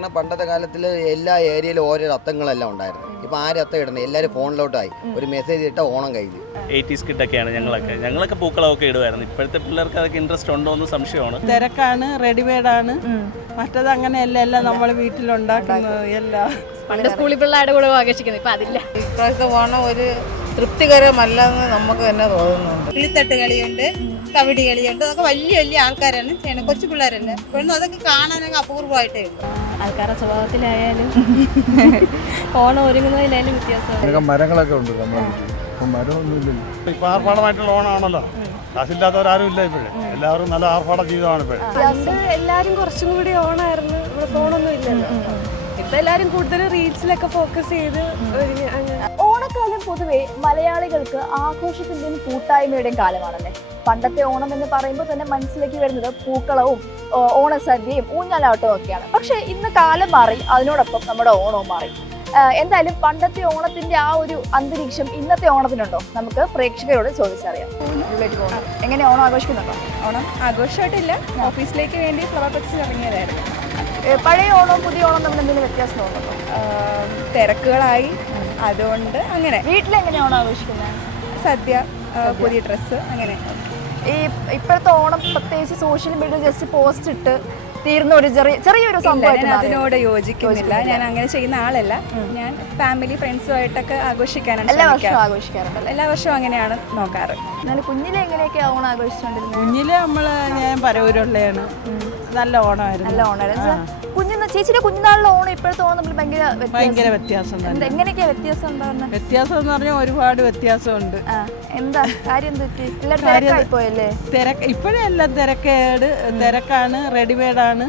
പറഞ്ഞാൽ പണ്ടത്തെ കാലത്തിൽ എല്ലാ ഏരിയയിലും ഓരോ അത്തങ്ങളെല്ലാം ഉണ്ടായിരുന്നു. ഇപ്പം ആരും അത്തം ഇടുന്നത്, എല്ലാവരും ഫോണിലോട്ടായി. ഒരു മെസ്സേജ് ഇട്ടാൽ ഓണം കഴിഞ്ഞു. 80s കിഡൊക്കെയാണ് ഞങ്ങളൊക്കെ പൂക്കളമൊക്കെ ഇടുമായിരുന്നു. ഇപ്പോഴത്തെ പിള്ളേർക്ക് അതൊക്കെ ഇൻട്രസ്റ്റ് ഉണ്ടോ എന്ന് സംശയമാണ്. തിരക്കാണ്, റെഡിമെയ്ഡാണ്. മറ്റത് അങ്ങനെയല്ല, എല്ലാം നമ്മൾ വീട്ടിലുണ്ടാക്കുന്നത്. എല്ലാം പണ്ട് സ്കൂളിൽ പിള്ളേരുടെ കൂടെ ആഘോഷിക്കുന്നത്, ഇപ്പം അതില്ല. ഇപ്രാവശ്യത്തെ ഓണം ഒരു തൃപ്തികരമല്ലെന്ന് നമുക്ക് തന്നെ തോന്നുന്നുണ്ട്. കിളിത്തട്ട് കളിയുണ്ട്, കബഡി കളിയുണ്ട്. അതൊക്കെ വലിയ വലിയ ആൾക്കാരാണ് ചെയ്യണത്, കൊച്ചു പിള്ളേരല്ല. ഇപ്പോഴൊന്നും അതൊക്കെ കാണാനൊക്കെ അപൂർവമായിട്ടേ ഉള്ളൂ. ആൾക്കാരുടെ സ്വഭാവത്തിലായാലും ഓണം ഒരുങ്ങുന്നതിലായാലും വ്യത്യാസം. മരങ്ങളൊക്കെ ഉണ്ട് നമ്മുടെ മരമൊന്നുമില്ലല്ലോ. ഇപ്പൊ ആർഭാടമായിട്ടുള്ള ഓണമാണല്ലോ. കാശില്ലാത്തവരാരും ഇല്ല ഇപ്പോഴേ. എല്ലാവരും നല്ല ആർഭാട ജീവിതമാണ് ഇപ്പോഴേ. പണ്ട് എല്ലാരും കുറച്ചും കൂടി ഓണായിരുന്നു, ഇവിടെ ഫോണൊന്നും ഇല്ലല്ലോ. ഇപ്പൊ എല്ലാരും കൂടുതൽ റീൽസിലൊക്കെ ഫോക്കസ് ചെയ്ത് ഓണക്കാലം പൊതുവെ മലയാളികൾക്ക് ആഘോഷത്തിന്റെയും കൂട്ടായ്മയുടെയും കാലമാണല്ലേ. പണ്ടത്തെ ഓണം എന്ന് പറയുമ്പോൾ തന്നെ മനസ്സിലേക്ക് വരുന്നത് പൂക്കളവും ഓണസദ്യയും ഊഞ്ഞാലാട്ടവും ഒക്കെയാണ്. പക്ഷെ ഇന്ന് കാലം മാറി, അതിനോടൊപ്പം നമ്മുടെ ഓണവും മാറി. എന്തായാലും പണ്ടത്തെ ഓണത്തിന്റെ ആ ഒരു അന്തരീക്ഷം ഇന്നത്തെ ഓണത്തിനുണ്ടോ? നമുക്ക് പ്രേക്ഷകരോട് ചോദിച്ചറിയാം. എങ്ങനെ ഓണം ആഘോഷിക്കുന്നുണ്ടോ? ഓണം ആഘോഷമായിട്ടില്ല, ഓഫീസിലേക്ക് വേണ്ടി ഫ്ലവർ പർച്ചേസ് ഇറങ്ങിയതായിരുന്നു. പഴയ ഓണവും പുതിയ ഓണവും തമ്മിൽ എന്തെങ്കിലും വ്യത്യാസം തോന്നുന്നുണ്ടോ? തിരക്കുകളായി, അതുകൊണ്ട് അങ്ങനെ. വീട്ടിലെങ്ങനെയാണ് ഓണം ആഘോഷിക്കുന്നത്? സദ്യ, പുതിയ ഡ്രസ്സ്, അങ്ങനെ. ഈ ഇപ്പോഴത്തെ ഓണം പ്രത്യേകിച്ച് സോഷ്യൽ മീഡിയയിൽ ജസ്റ്റ് പോസ്റ്റ് ഇട്ട് തീർന്ന ഒരു ചെറിയൊരു സംഭവം. അതിനോട് യോജിക്കുന്നില്ല. ഞാൻ അങ്ങനെ ചെയ്യുന്ന ആളല്ല. ഞാൻ ഫാമിലി ഫ്രണ്ട്സുമായിട്ടൊക്കെ ആഘോഷിക്കാനാണ്. എല്ലാ വർഷവും ആഘോഷിക്കാറുണ്ടല്ലോ. എല്ലാ വർഷവും അങ്ങനെയാണ് നോക്കാറ്. എന്നാലും കുഞ്ഞിലെ എങ്ങനെയൊക്കെ ഓണം ആഘോഷിച്ചോണ്ടിരുന്നത്? കുഞ്ഞിലെ ഞാൻ പരവൂരുള്ളതാണ്. നല്ല ഓണമായിരുന്നു. നല്ല ഓണമായിരുന്നു. ചേച്ചിയുടെ കുഞ്ഞുനാളിലെ ഓണം ഇപ്പോഴത്തെ ഓണം തമ്മിൽ ഭയങ്കര വ്യത്യാസം തന്നെ. എങ്ങനെയൊക്കെയാ വ്യത്യാസം ഉണ്ടാവുന്നത്? വ്യത്യാസം എന്ന് പറഞ്ഞാൽ ഒരുപാട് വ്യത്യാസമുണ്ട്. എന്താ കാര്യം? എല്ലാവരും പോയല്ലേ? ഇപ്പോഴേ എല്ലാം തിരക്കാണ്, റെഡിമെയ്ഡാണ്.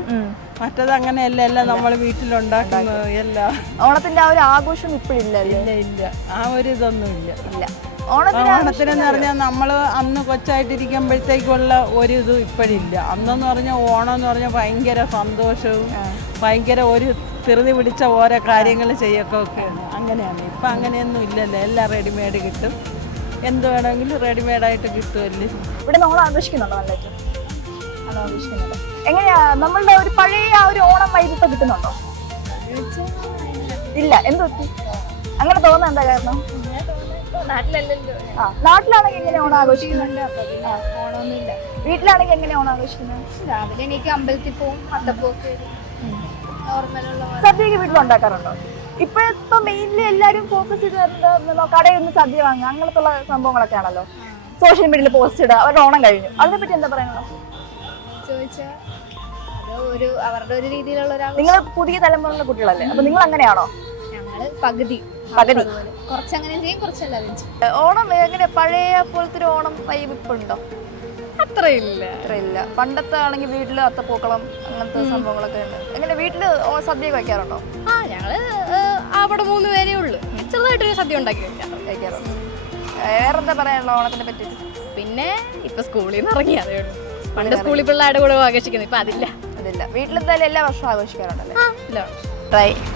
മറ്റത് അങ്ങനെയല്ല, എല്ലാം നമ്മൾ വീട്ടിലുണ്ടാക്കുന്നത്. എല്ലാം ഓണത്തിന്റെ ആ ഒരു ആഘോഷം ഇപ്പോഴില്ലല്ലോ. ഇല്ല, ആ ഒരു ഇതൊന്നും ഇല്ല. ഓണത്തിനെന്ന് പറഞ്ഞാൽ നമ്മൾ അന്ന് കൊച്ചായിട്ടിരിക്കുമ്പോഴത്തേക്കുള്ള ഒരു ഇതും ഇപ്പോഴില്ല. അന്നെന്ന് പറഞ്ഞാൽ ഓണം എന്ന് പറഞ്ഞാൽ ഭയങ്കര സന്തോഷവും ഭയങ്കര ഒരു ധൃതി പിടിച്ച ഓരോ കാര്യങ്ങൾ ചെയ്യൊക്കെ അങ്ങനെയാണ്. ഇപ്പം അങ്ങനെയൊന്നും ഇല്ലല്ലോ, എല്ലാം റെഡിമെയ്ഡ് കിട്ടും. എന്ത് വേണമെങ്കിലും റെഡിമെയ്ഡായിട്ട് കിട്ടുമല്ലേ. ഇവിടെ ഓണം ആഘോഷിക്കുന്നുണ്ടോ? നല്ലതായിട്ട് ആഘോഷിക്കുന്നുണ്ടോ? എങ്ങനെയാ നമ്മളുടെ ഒരു പഴയ ആ ഒരു ഓണം വൈബ് ഇപ്പൊ കിട്ടുന്നുണ്ടോ? ഇല്ല. എന്ത് പറ്റി അങ്ങനെ തോന്നുന്നത്? എന്താ കാരണം? നാട്ടിലാണെങ്കിൽ എങ്ങനെ ഓണം ആഘോഷിക്കുന്നുണ്ട്? ഓണമൊന്നുമില്ല. വീട്ടിലാണെങ്കിൽ എങ്ങനെ ഓണം ആഘോഷിക്കുന്നത്? രാവിലെ എനിക്ക് അമ്പലത്തിൽ പോകും, അത്തപ്പൂക്ക് നോർമലുള്ള സദ്യയൊക്കെ വീട്ടിലുണ്ടാക്കാറുണ്ടോ? ഇപ്പോഴിപ്പോ മെയിൻലി എല്ലാരും ഫോക്കസ് ചെയ്ത് കടയിൽ നിന്ന് സദ്യ വാങ്ങുക, അങ്ങനത്തെ ഉള്ള സംഭവങ്ങളൊക്കെ ആണല്ലോ. സോഷ്യൽ മീഡിയയിൽ പോസ്റ്റ് ഇടുക, അവരുടെ ഓണം കഴിഞ്ഞു. അതിനെപ്പറ്റി എന്താ പറയാനുള്ളത്? ചോദിച്ചാൽ അത് അവരുടെ ഒരു രീതിയിലുള്ള ഒരാൾ. നിങ്ങൾ പുതിയ തലമുറയിലെ കുട്ടികളല്ലേ, അപ്പൊ നിങ്ങൾ അങ്ങനെയാണോ? ഞങ്ങള് പകുതി കുറച്ചങ്ങനെ ചെയ്യും, കുറച്ചല്ലാതെ. ഓണം എങ്ങനെ പഴയ പോലത്തെ ഒരു ഓണം വൈബ് ഇപ്പൊ ഉണ്ടോ? അത്രയില്ല. പണ്ടത്തെ ആണെങ്കിൽ വീട്ടില് അത്തപ്പൂക്കളം അങ്ങനത്തെ സംഭവങ്ങളൊക്കെ ഉണ്ട്. എങ്ങനെ വീട്ടില് സദ്യ വയ്ക്കാറുണ്ടോ? ഞങ്ങള് അവിടെ 3 പേരേ ഉള്ളു, ചെറുതായിട്ടൊരു സദ്യ ഉണ്ടാക്കി കഴിക്കാറുണ്ട്. വേറെന്താ പറയാനുള്ള ഓണത്തിനെ പറ്റിട്ട്? പിന്നെ ഇപ്പൊ സ്കൂളിൽ നിന്ന് ഇറങ്ങി, അതേ ഉള്ളൂ. പണ്ട് സ്കൂളിൽ പിള്ളേരുടെ കൂടെ ആഘോഷിക്കുന്നത്, ഇപ്പൊ അതില്ല. വീട്ടിലെന്തായാലും എല്ലാ വർഷവും ആഘോഷിക്കാറുണ്ടല്ലേ?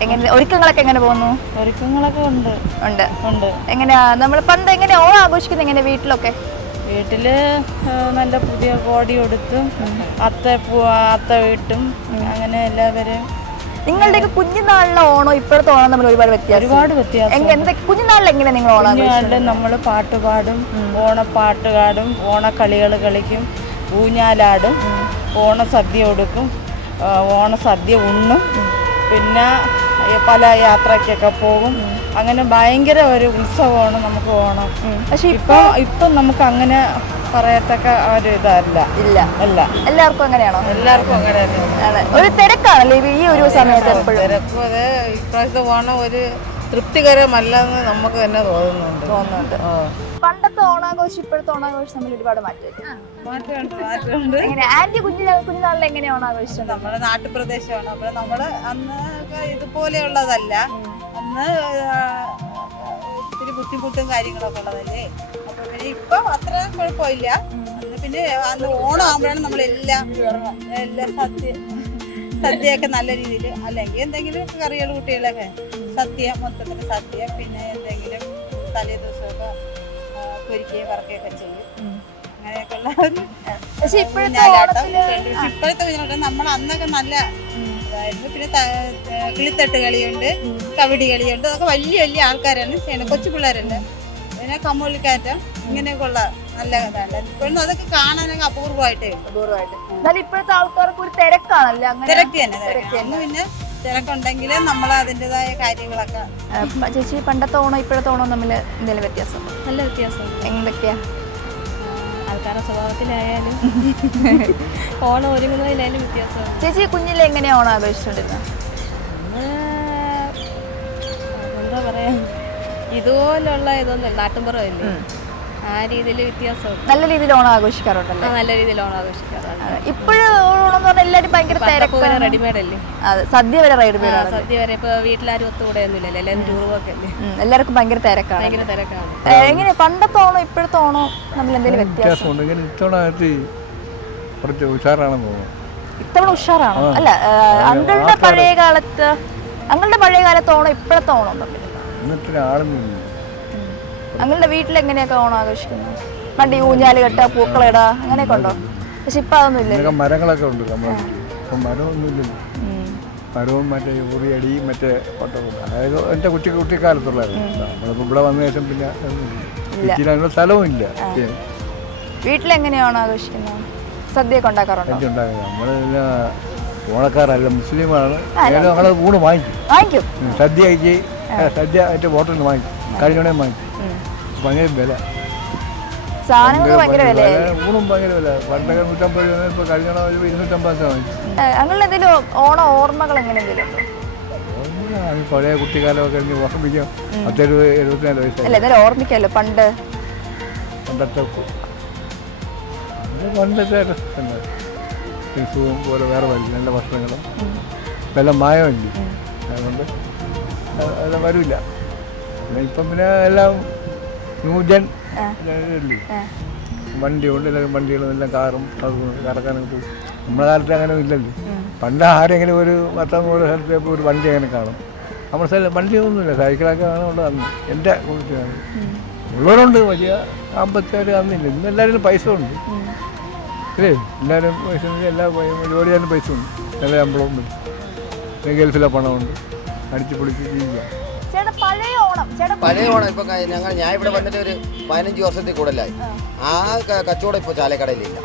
എങ്ങനെ ഒരുക്കങ്ങളൊക്കെ എങ്ങനെ പോകുന്നു? ഒരുക്കങ്ങളൊക്കെ ഉണ്ട്. എങ്ങനെയാ നമ്മൾ പണ്ട് എങ്ങനെയാ ഓണം ആഘോഷിക്കുന്നത്? എങ്ങനെ വീട്ടിലൊക്കെ? വീട്ടില് നല്ല പുതിയ കോടി കൊടുത്തും അത്ത വീട്ടും അങ്ങനെ എല്ലാവരും. നിങ്ങളുടെയൊക്കെ കുഞ്ഞുനാളിലെ ഓണം ഇപ്പോഴത്തെ ഓണം തമ്മിൽ ഒരുപാട് വ്യത്യാസം. കുഞ്ഞുനാളിൽ എങ്ങനെ നിങ്ങൾ ഓണം? നമ്മൾ പാട്ട് പാടും, ഓണപ്പാട്ട് പാടും, ഓണക്കളികൾ കളിക്കും, ഊഞ്ഞാലാടും, ഓണസദ്യ കൊടുക്കും, ഓണസദ്യ ഉണ്ണും, പിന്നെ പല യാത്രയ്ക്കൊക്കെ പോകും. അങ്ങനെ ഭയങ്കര ഒരു ഉത്സവമാണ് നമുക്ക് ഓണം. പക്ഷെ ഇപ്പം നമുക്ക് അങ്ങനെ പറയത്തക്ക ഒരു ഇതല്ല. അല്ല, എല്ലാവർക്കും അങ്ങനെയാണോ? എല്ലാവർക്കും അങ്ങനെ ഒരു തിരക്കാണല്ലേ ഈ ഒരു സമയത്ത് എപ്പോഴും. തിരക്കും അത് ഇപ്രാവശ്യത്തെ ഓണം ഒരു തൃപ്തികരമല്ലെന്ന് നമുക്ക് തന്നെ തോന്നുന്നുണ്ട്. പണ്ടത്തെ ഓണാഘോഷം ഇപ്പോഴത്തെ ഓണാഘോഷം തമ്മിൽ ഒരുപാട് മാറ്റമുണ്ട്. എങ്ങനെ ആന്റി കുഞ്ഞുനാളിൽ എങ്ങനെ ഓണാഘോഷിച്ചത്? നമ്മുടെ നാട്ടുപ്രദേശമാണ്, അപ്പോൾ നമ്മള് അന്ന് ഇതുപോലെയുള്ളതല്ല. അന്ന് ഇത്തിരി ബുദ്ധിമുട്ടും കാര്യങ്ങളൊക്കെ ഉള്ളതല്ലേ. അപ്പൊ പിന്നെ ഇപ്പൊ അത്ര കുഴപ്പമില്ല. അന്ന് പിന്നെ അന്ന് ഓണം ആകുമ്പോഴാണ് നമ്മളെല്ലാം സദ്യയൊക്കെ നല്ല രീതിയിൽ, അല്ലെങ്കിൽ എന്തെങ്കിലും കറികൾ കുട്ടികളൊക്കെ സദ്യ, മൊത്തത്തിൽ സദ്യ, പിന്നെ എന്തെങ്കിലും തലേ ദിവസമൊക്കെ പൊരിക്കുകയും വറക്കുകയൊക്കെ ചെയ്യും. അങ്ങനെയൊക്കെയുള്ള ഒരു ഇപ്പോഴത്തെ നമ്മൾ അന്നൊക്കെ നല്ല ഇതായിരുന്നു. പിന്നെ കിളിത്തട്ട് കളിയുണ്ട്, കബഡി കളിയുണ്ട്. അതൊക്കെ വലിയ വലിയ ആൾക്കാരാണ് ചെയ്യുന്നത്, കൊച്ചു പിള്ളേരല്ല. പിന്നെ കമ്മൂലിക്കാറ്റം ഇങ്ങനെയൊക്കെയുള്ള നല്ല ഇതാണ്. ഇപ്പോഴും അതൊക്കെ കാണാനൊക്കെ അപൂർവമായിട്ടേ എന്നാലും ഇപ്പോഴത്തെ ആൾക്കാർക്ക് ഒരു തിരക്കാണല്ലേ അങ്ങനെ തിരക്ക് തന്നെ തിരക്ക്. അന്ന് പിന്നെ തിരക്കുണ്ടെങ്കിൽ നമ്മൾ അതിൻ്റെതായ കാര്യങ്ങളൊക്കെ. ചേച്ചി പണ്ടത്തെ ഓണം ഇപ്പോഴത്തെ ഓണം തമ്മിൽ എന്തെങ്കിലും വ്യത്യാസം? നല്ല വ്യത്യാസമുണ്ട്. എന്തൊക്കെയാ? ആൾക്കാരുടെ സ്വഭാവത്തിലായാലും ഓണം ഒരുങ്ങുന്നതിലായാലും വ്യത്യാസമുണ്ട്. ചേച്ചി കുഞ്ഞിലെ എങ്ങനെയാ ഓണം ആഘോഷിച്ചിട്ടുണ്ടിരുന്നത്? എന്താ പറയാ, ഇതുപോലുള്ള ഇതൊന്നും നാട്ടുമ്പുറമല്ലേ, ആ രീതിയിൽ വ്യത്യാസമുണ്ട്. നല്ല രീതിയിൽ ഓണം ആഘോഷിക്കാറുണ്ടല്ലോ. നല്ല രീതിയിൽ ഓണം ആഘോഷിക്കാറുണ്ട്. ഇപ്പോഴും ഓണം എന്ന് പറഞ്ഞാൽ എല്ലാവരും ഭയങ്കര തിരക്കാണ്. റെഡിമെയ്ഡ് അല്ലേ? അതെ, സദ്യ വരെ റെഡിമെയ്ഡ്. സദ്യ വരെ ഇപ്പൊ വീട്ടിലാരും ഒത്തുകൂടെയൊന്നുമില്ലല്ലോ, എല്ലാവരും ടൂർ പോക്കല്ലേ. എല്ലാവർക്കും ഭയങ്കര തിരക്കാണ്. ഭയങ്കര തിരക്കാണ്. എങ്ങനെയാ പണ്ടത്തെ ഓണം ഇപ്പോഴത്തെ ഓണം തമ്മിൽ എന്തെങ്കിലും വ്യത്യാസം? ഇത്തവണ കുറച്ച് ഉഷാറാണെന്ന് തോന്നുന്നു. ഇത്തവണ ഉഷാറാണോ? അല്ല, അങ്ങളുടെ പഴയ കാലത്ത് ഓണം ഇപ്പോഴത്തെ ഓണം തമ്മിൽ ഇന്നത്തെ ആളൊന്നുമില്ല. അങ്ങളുടെ വീട്ടിൽ എങ്ങനെയൊക്കെ ഓണം ആഘോഷിക്കുന്നത്? വണ്ടി ഊഞ്ഞാല് കെട്ടുക, പൂക്കളിടുക, അങ്ങനെയൊക്കെ ഉണ്ടോ? പക്ഷെ ഇപ്പൊ അതൊന്നും ഇല്ല. മരങ്ങളൊക്കെ ഉണ്ട് നമ്മുടെ വീട്ടിൽ. ഇപ്പം മരമൊന്നുമില്ലല്ലോ. മരവും മറ്റേ ഊറിയടി മറ്റേ ഓട്ടമുണ്ട്. അതായത് എൻ്റെ കുട്ടിക്കാലത്തുള്ളായിരുന്നു. നമ്മളിപ്പോൾ ഇവിടെ വന്ന ശേഷം പിന്നെ അതിനുള്ള സ്ഥലവും ഇല്ല. വീട്ടിലെങ്ങനെയാണ് ആഘോഷിക്കുന്നത്? സദ്യയൊക്കെ ഉണ്ടാക്കാറുണ്ടോ? നമ്മൾ ഓണക്കാരല്ല, മുസ്ലിമാണ്. ഞങ്ങൾ ഊണ് വാങ്ങിക്കും. സദ്യ അതിൻ്റെ ബോട്ടിൽ വാങ്ങിക്കും, കഴിഞ്ഞോടെ വാങ്ങിക്കും. ഭയങ്കര വില, സാധനങ്ങൾക്ക് ഭയങ്കര വിലയായി. ഊണും ഭയങ്കര വില. പണ്ടൊക്കെ 150 രൂപ, ഇപ്പോൾ കഴിഞ്ഞോടെ 250 വാങ്ങിച്ചു. അങ്ങനെ എന്തെങ്കിലും ഓണ ഓർമ്മകൾ എങ്ങനെയെങ്കിലും ഉണ്ടോ? പഴയ കുട്ടിക്കാലമൊക്കെ എനിക്ക് ഓർമ്മിക്കാം. 74 വയസ്സായി. അല്ല, എന്നാലും ഓർമ്മിക്കാമല്ലോ പണ്ടത്തെ സുഖം പോലെ വേറെ വരില്ല. നല്ല ഭക്ഷണങ്ങളും എല്ലാം മായമില്ല, അതുകൊണ്ട് എല്ലാം വരില്ല. പിന്നെ ഇപ്പം പിന്നെ എല്ലാം ന്യൂജൻ വണ്ടിയുണ്ട്. എല്ലാവരും വണ്ടികളും എല്ലാം കാറും കറക്കാനൊക്കെ പോകും. നമ്മുടെ കാലത്ത് അങ്ങനെ ഇല്ലല്ലോ. പണ്ട് ആരെങ്കിലും ഒരു 10-100 സ്ഥലത്തേക്ക് ഒരു വണ്ടി അങ്ങനെ കാണും. നമ്മുടെ സ്ഥലം വണ്ടിയൊന്നുമില്ല, സൈക്കിളൊക്കെ കാണുന്നുണ്ട്. അന്ന് എൻ്റെ കുറിച്ചാണ് ഉള്ളവരുണ്ട്, വലിയ ആമ്പത്തേർ അന്നില്ല. ഇന്ന് എല്ലാവരും പൈസ ഉണ്ട് അല്ലേ? എല്ലാവരും പൈസ, എല്ലാ ജോലി ചെയ്യാനും പൈസ ഉണ്ട്, നല്ല ശമ്പളമുണ്ട്, ഗൾഫിലെ പണമുണ്ട്, അടിച്ചു പൊളിച്ച് ജീവിക്കാം. പഴയ ഓണം ഇപ്പൊ ഞാൻ ഇവിടെ വന്നിട്ട് ഒരു 15 വർഷത്തിൽ കൂടുതലായി. ആ കച്ചവടം ഇപ്പൊ ചാലക്കടയിലില്ല.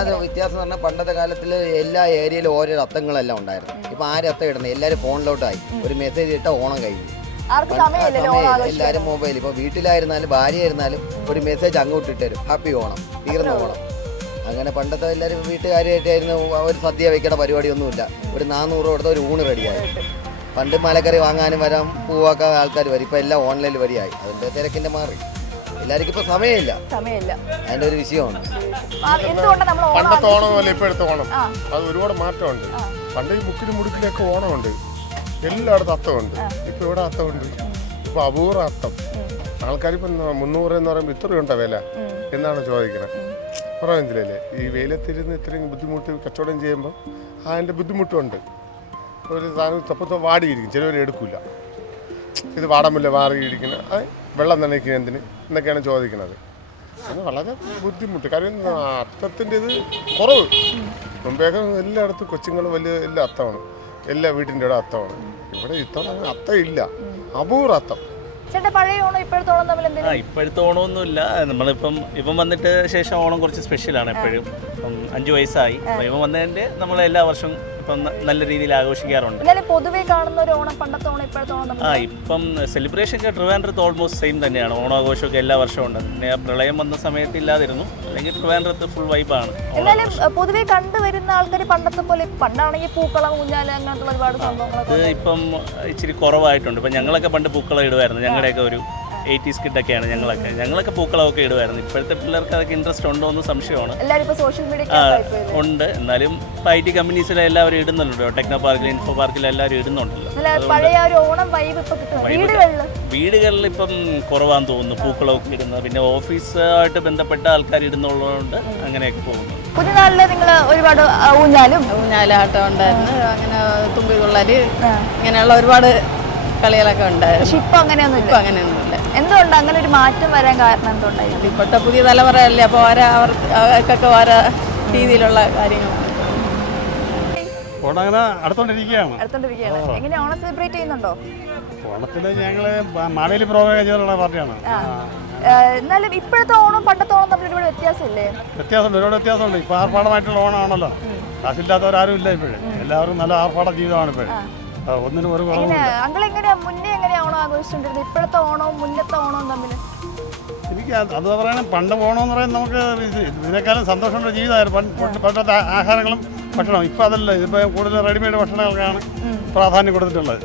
അത് വ്യത്യാസം പറഞ്ഞാൽ പണ്ടത്തെ കാലത്തിൽ എല്ലാ ഏരിയയിലും ഓരോ അത്തങ്ങളെല്ലാം ഉണ്ടായിരുന്നു. ഇപ്പൊ ആരും അത്തം ഇടുന്നത്, എല്ലാവരും ഫോണിലോട്ടായി. ഒരു മെസ്സേജ് ഇട്ടാൽ ഓണം കഴിഞ്ഞു. എല്ലാവരും മൊബൈൽ. ഇപ്പൊ വീട്ടിലായിരുന്നാലും ഭാര്യയായിരുന്നാലും ഒരു മെസ്സേജ് അങ്ങോട്ട് ഇട്ടുതരും, ഹാപ്പി ഓണം, തീർന്ന ഓണം. അങ്ങനെ പണ്ടത്തെ എല്ലാവരും വീട്ടുകാരായിട്ടായിരുന്നു. ഒരു സദ്യ വെക്കേണ്ട പരിപാടിയൊന്നുമില്ല. ഒരു 400 കൊടുത്ത ഒരു ഊണ് റെഡിയായി. പണ്ട് മലക്കറി വാങ്ങാനും വരാം, പൂവാക്കാൻ ആൾക്കാർ വരും. ഇപ്പം എല്ലാം ഓൺലൈനിൽ വരിയായി. അതിൻ്റെ തിരക്കിൻ്റെ മാറി. എല്ലാവർക്കും ഇപ്പോൾ സമയമില്ല. അതിൻ്റെ ഒരു വിഷയമാണ്. പണ്ടത്തെ ഓണമല്ല ഇപ്പോഴത്തെ ഓണം. അത് ഒരുപാട് മാറ്റമുണ്ട്. പണ്ട് ഈ മുക്കിലും മുടുക്കിലൊക്കെ ഓണമുണ്ട്, എല്ലായിടത്തും അത്തമുണ്ട്. ഇപ്പം ഇവിടെ അത്തമുണ്ട്. ഇപ്പം അപൂർവ അത്തം. ആൾക്കാരിപ്പം 300 എന്ന് പറയുമ്പോൾ ഇത്രയുണ്ടോ വില എന്നാണ് ചോദിക്കുന്നത്. പറയുന്നില്ലല്ലേ, ഈ വെയിലത്തിരുന്ന് ഇത്രയും ബുദ്ധിമുട്ട് കച്ചവടം ചെയ്യുമ്പോൾ അതിൻ്റെ ബുദ്ധിമുട്ടുണ്ട്. ഒരു സാധനം തപ്പത്തോ വാടിയിരിക്കും, ചിലവർ എടുക്കില്ല. ഇത് വാടാമില്ല, വാറിയിരിക്കുന്ന വെള്ളം നനയ്ക്കുന്ന എന്തിന് എന്നൊക്കെയാണ് ചോദിക്കുന്നത്. അത് വളരെ ബുദ്ധിമുട്ട്. കാര്യം അത്തത്തിൻ്റെ ഇത് കുറവ്. മുമ്പേക്ക് എല്ലായിടത്തും കൊച്ചുങ്ങൾ വലിയ എല്ലാ അത്തമാണ്, എല്ലാ വീട്ടിൻ്റെ ഇവിടെ അത്തമാണ്. ഇവിടെ ഇത്തവണ അത്തം ഇല്ല, അപൂർവ അത്തം. ഇപ്പോഴത്തെ ഓണമൊന്നുമില്ല. ഇപ്പം വന്നിട്ട് ശേഷം ഓണം കുറച്ച് സ്പെഷ്യലാണ് എപ്പോഴും. ഇപ്പം 5 വയസ്സായി. ഇപ്പം വന്നതിൻ്റെ നമ്മൾ എല്ലാ വർഷവും ഇപ്പം നല്ല രീതിയിൽ ആഘോഷിക്കാറുണ്ട്. പൊതുവെ കാണുന്ന ഒരു ഓണം പണ്ടത്തെ ഓണം ഇപ്പോഴത്തെ ഓണം ഇപ്പം സെലിബ്രേഷൻ ഒക്കെ ട്രിവാൻഡ്രത്ത് ഓൾമോസ്റ്റ് സെയിം തന്നെയാണ്. ഓണാഘോഷമൊക്കെ എല്ലാ വർഷവും ഉണ്ട്. പിന്നെ പ്രളയം വന്ന സമയത്ത് ഇല്ലാതിരുന്നു, അല്ലെങ്കിൽ ട്രിവാൻഡ്രത്ത് ഫുൾ വൈബാണ്. എന്നാലും പൊതുവെ കണ്ടുവരുന്ന ആൾക്കാർ പണ്ടത്തെ പോലെ, പണ്ടാണെങ്കിൽ പൂക്കളം, ഊഞ്ഞാല്, അങ്ങനത്തെ ഒരുപാട് സംഭവങ്ങൾ ഇത് ഇപ്പം ഇച്ചിരി കുറവായിട്ടുണ്ട്. ഇപ്പം ഞങ്ങളൊക്കെ പണ്ട് പൂക്കളം ഇടുമായിരുന്നു. ഞങ്ങളുടെയൊക്കെ ഒരു 80s കിഡൊക്കെയാണ് ഞങ്ങളൊക്കെ പൂക്കളമൊക്കെ ഇടുമായിരുന്നു. ഇപ്പോഴത്തെ പിള്ളേർക്ക് അതൊക്കെ ഇൻട്രസ്റ്റ് ഉണ്ടോ എന്ന് സംശയമാണ്. ഉണ്ട്. എന്നാലും IT കമ്പനീസിലെ എല്ലാവരും ഇടുന്നുണ്ടല്ലോ. ടെക്നോ പാർക്കിൽ, ഇൻഫോ പാർക്കിൽ എല്ലാവരും ഇടുന്നുണ്ടല്ലോ. വീടുകളിൽ ഇപ്പം കുറവാന്ന് തോന്നുന്നു പൂക്കളമൊക്കെ ഇടുന്നത്. പിന്നെ ഓഫീസുമായിട്ട് ബന്ധപ്പെട്ട ആൾക്കാർ ഇടുന്നുള്ളതുകൊണ്ട് അങ്ങനെയൊക്കെ പോകുന്നു. കുഞ്ഞുനാളില് നിങ്ങൾ ഒരുപാട് ഊഞ്ഞാലാട്ടം ഉണ്ടായിരുന്നു, അങ്ങനെ തുമ്പി തുള്ളല്, ഇങ്ങനെയുള്ള ഒരുപാട് കളികളൊക്കെ ഉണ്ടായിരുന്നു. പക്ഷെ ഇപ്പൊ അങ്ങനെയൊന്നുമില്ല. എന്തുകൊണ്ട് അങ്ങനെ ഒരു മാറ്റം വരാൻ കാരണം എന്തുകൊണ്ടായിരുന്നു? ഇപ്പോഴത്തെ പുതിയ തലമുറയല്ലേ, അപ്പോൾ അവർക്കൊക്കെ ഓരോ രീതിയിലുള്ള കാര്യങ്ങളാണ്. ഓണം അങ്ങനെ അടുത്തോണ്ടിരിക്കുകയാണ്. എങ്ങനെ ഓണം സെലിബ്രേറ്റ് ചെയ്യുന്നുണ്ടോ? ഓണത്തിന് ഞങ്ങള് മാവേലി പ്രോഗ്രാം ചെയ്യാനുള്ള പാർട്ടിയാണ്. എന്നാലും ഇപ്പോഴത്തെ ഓണം പണ്ടത്തെ ഓണം തമ്മിൽ ഒരുപാട് വ്യത്യാസമില്ലേ? വ്യത്യാസമുണ്ട്, ഒരുപാട് വ്യത്യാസമുണ്ട്. ഇപ്പൊ ആർഭാടമായിട്ടുള്ള ഓണമാണല്ലോ. കാശില്ലാത്തവരാരും ഇല്ല ഇപ്പോഴും. എല്ലാവരും നല്ല ആർഭാട ജീവിതമാണ് ഇപ്പോഴും. ഒന്നിനും ഒരു കുറവില്ല. അങ്കിൾ എങ്ങനെയാ മുന്നേ എങ്ങനെയാ ഓണം ആഘോഷിച്ചിട്ടുണ്ടിരുന്നത്? ഇപ്പോഴത്തെ ഓണവും മുന്നത്തെ ഓണവും തമ്മിൽ എനിക്ക് അത് പറയാൻ പണ്ട് ഓണമെന്ന് പറയുന്നത് നമുക്ക് ഇതിനേക്കാളും സന്തോഷമുള്ള ജീവിതമായിരുന്നു. പണ്ടത്തെ ആഹാരങ്ങളും ഭക്ഷണം. ഇപ്പം അതല്ല, ഇതിപ്പോൾ കൂടുതൽ റെഡിമെയ്ഡ് ഭക്ഷണങ്ങൾക്കാണ് പ്രാധാന്യം കൊടുത്തിട്ടുള്ളത്.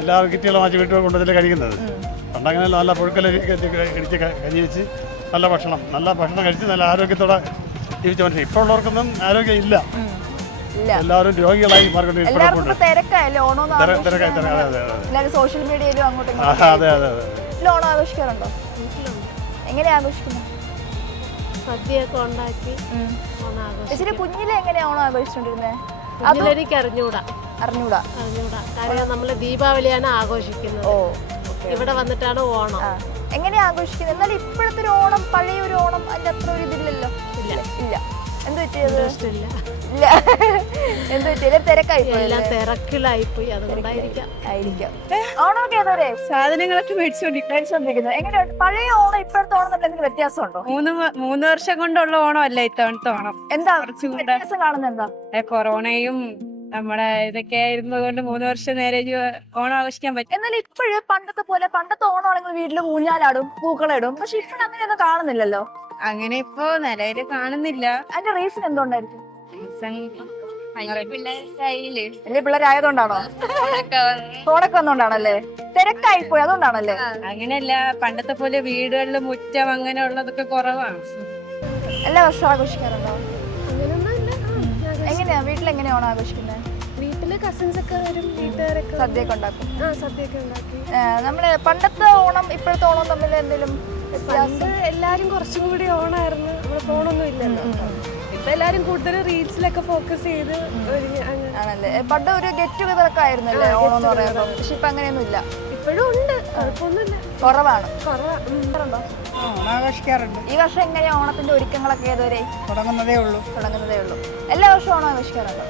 എല്ലാവരും കിറ്റുകൾ വാങ്ങിച്ച് വീട്ടിൽ കൊണ്ടുവന്നിട്ട് കഴിക്കുന്നത്. പണ്ടങ്ങനെ നല്ല പുഴുക്കൽ കഴിച്ച് കഞ്ഞി വെച്ച് നല്ല ഭക്ഷണം കഴിച്ച് നല്ല ആരോഗ്യത്തോടെ ജീവിച്ച മനുഷ്യൻ. ഇപ്പോൾ ഉള്ളവർക്കൊന്നും ആരോഗ്യം ഇല്ല. എല്ലാവരും രോഗികളായി മാറിക്കൊണ്ടിരിക്കും. സോഷ്യൽ മീഡിയയിലും അങ്ങോട്ടും അതെ അതെ അതെ. ഓണം ആഘോഷിക്കാറുണ്ടോ? എങ്ങനെയാ ആഘോഷിക്കുന്നത്? സദ്യയൊക്കെ ഉണ്ടാക്കി കുഞ്ഞിലെ എങ്ങനെയാ ഓണം ആഘോഷിച്ചോണ്ടിരുന്നത്? എനിക്ക് അറിഞ്ഞൂടാ. കാരണം നമ്മള് ദീപാവലിയാണ് ആഘോഷിക്കുന്നത്. ഇവിടെ വന്നിട്ടാണ് ഓണം. എങ്ങനെയാ ആഘോഷിക്കുന്നത്? എന്നാലും ഇപ്പോഴത്തെ ഒരു ഓണം പഴയ ഒരു ഓണം അതിന്റെ അത്ര ഒരു ഇതില്ലല്ലോ. ഇല്ല. എന്ത് പറ്റിയത്? ഇല്ല. എന്ത് പറ്റിയ തിരക്കായിപ്പോയി? തിരക്കിലായിപ്പോയി, അതുകൊണ്ടായിരിക്കാം. ഓണമൊക്കെ ഏതോരെ സാധനങ്ങളൊക്കെ മേടിച്ചോണ്ടിരിക്കുന്നത്. എങ്ങനെയുണ്ട് പഴയ ഓണം ഇപ്പോഴത്തെ ഓണം തമ്മിൽ എന്തെങ്കിലും വ്യത്യാസമുണ്ടോ? 3 വർഷം കൊണ്ടുള്ള ഓണമല്ല ഇത്തവണത്തെ ഓണം. എന്താ വ്യത്യാസം കാണുന്നത്? എന്താ? കൊറോണയും നമ്മുടെ ഇതൊക്കെ ആയിരുന്നതുകൊണ്ട് 3 വർഷം നേരെ ഓണം ആഘോഷിക്കാൻ പറ്റും. എന്നാൽ ഇപ്പോഴും പണ്ടത്തെ പോലെ പണ്ടത്തെ ഓണമാണെങ്കിൽ വീട്ടിൽ ഊഞ്ഞാലാടും പൂക്കളിടും. പക്ഷെ ഇപ്പോഴും അങ്ങനെയൊന്നും കാണുന്നില്ലല്ലോ. അങ്ങനെ ഇപ്പൊ നിലവില് കാണുന്നില്ല. അതിന്റെ റീസൺ എന്തുകൊണ്ടായിരിക്കും? വലിയ പിള്ളേരായതുകൊണ്ടാണോ? ഫോണൊക്കെ വന്നോണ്ടാണല്ലേ? തിരക്കായിപ്പോയി അതുകൊണ്ടാണല്ലേ? അങ്ങനെയല്ല, പണ്ടത്തെ പോലെ വീടുകളിൽ മുറ്റം അങ്ങനെയുള്ളതൊക്കെ കുറവാണ്. എല്ലാ വർഷവും ആഘോഷിക്കാറുണ്ടോ? എങ്ങനെയാ വീട്ടിലെങ്ങനെയാ ഓണം ആഘോഷിക്കുന്നത്? വീട്ടില് കസിൻസ് ഒക്കെ വരും, വീട്ടുകാരൊക്കെ സദ്യയൊക്കെ ഉണ്ടാക്കും. സദ്യയൊക്കെ ഉണ്ടാക്കി. നമ്മള് പണ്ടത്തെ ഓണം ഇപ്പോഴത്തെ ഓണം തമ്മിൽ എന്തെങ്കിലും എല്ലാരും കുറച്ചും കൂടി ഓണായിരുന്നു. നമ്മള് ഫോണൊന്നും ഇല്ലല്ലോ. ഇപ്പൊ എല്ലാരും കൂടുതൽ റീൽസിലൊക്കെ ഫോക്കസ് ചെയ്ത് ആണല്ലേ? പണ്ട് ഒരു ഗെറ്റ് ടുഗദർ ഒക്കെ ആയിരുന്നല്ലേ ഓണം എന്ന് പറയുമ്പോൾ. പക്ഷെ ഇപ്പൊ അങ്ങനെയൊന്നും ഇല്ല. ഇപ്പോഴും ഉണ്ട്, കുഴപ്പമൊന്നുമില്ല. കുറവാണ്. ഓണാഘോഷിക്കാറുണ്ട്. ഈ വർഷം എങ്ങനെയാ ഓണത്തിന്റെ ഒരുക്കങ്ങളൊക്കെ ഏതുവരെ? തുടങ്ങുന്നതേ ഉള്ളൂ. എല്ലാ വർഷവും ഓണം ആഘോഷിക്കാറുണ്ടോ?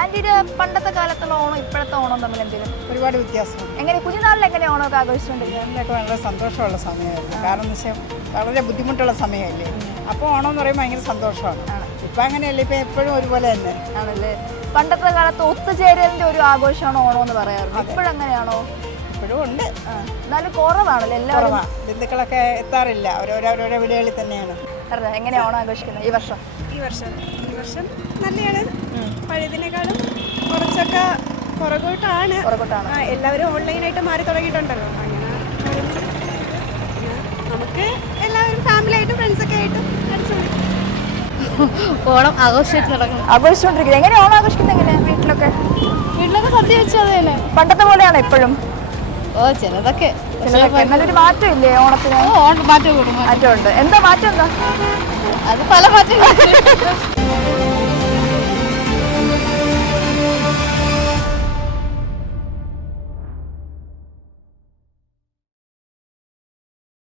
ആന്റിയുടെ പണ്ടത്തെ കാലത്തുള്ള ഓണം ഇപ്പോഴത്തെ ഓണം തമ്മിൽ എന്തെങ്കിലും ഒരുപാട് വ്യത്യാസമുണ്ട്. എങ്ങനെ കുഞ്ഞുനാളിൽ എങ്ങനെ ഓണമൊക്കെ ആഘോഷിച്ചിട്ടുണ്ടെങ്കിൽ? അതിനൊക്കെ വളരെ സന്തോഷമുള്ള സമയമായിരുന്നു. കാരണം എന്ന് വെച്ചാൽ വളരെ ബുദ്ധിമുട്ടുള്ള സമയമല്ലേ. അപ്പോൾ ഓണം എന്ന് പറയുമ്പോൾ ഭയങ്കര സന്തോഷമാണ്. ഇപ്പം അങ്ങനെയല്ല, ഇപ്പം എപ്പോഴും ഒരുപോലെ തന്നെ ആണല്ലേ? പണ്ടത്തെ കാലത്ത് ഒത്തുചേരലിന്റെ ഒരു ആഘോഷമാണ് ഓണം എന്ന് പറയാറുണ്ട്. ഇപ്പോഴെങ്ങനെയാണോ? ഇപ്പോഴും ഉണ്ട്, എന്നാലും കുറവാണല്ലോ. എല്ലാവരും ബന്ധുക്കളൊക്കെ എത്താറില്ല, ഓരോരോ വീടുകളിൽ തന്നെയാണ്. എങ്ങനെയാ ഓണം ആഘോഷിക്കുന്നത് ഈ വർഷം? ഈ വർഷം നല്ലതാണ്. പഴയതിനേക്കാളും കുറച്ചൊക്കെ പുറകോട്ടാണ്. എല്ലാവരും ഓൺലൈനായിട്ട് മാറി തുടങ്ങിയിട്ടുണ്ടല്ലോ. അങ്ങനെ നമുക്ക് എല്ലാവരും ഫാമിലി ആയിട്ടും ഫ്രണ്ട്സൊക്കെ ആയിട്ടും ഓണം ആഘോഷിച്ചോണ്ടിരിക്കുന്നത്. എങ്ങനെ ഓണം ആഘോഷിക്കുന്നത്? എങ്ങനെയാ വീട്ടിലൊക്കെ സദ്യ വെച്ചത് തന്നെ പണ്ടത്തെ പോലെയാണ് ഇപ്പോഴും? ചിലതൊക്കെ നല്ലൊരു മാറ്റം ഇല്ലേ ഓണത്തിന്? മാറ്റമുണ്ട്. എന്താ മാറ്റം? എന്താ അത് പല മാറ്റം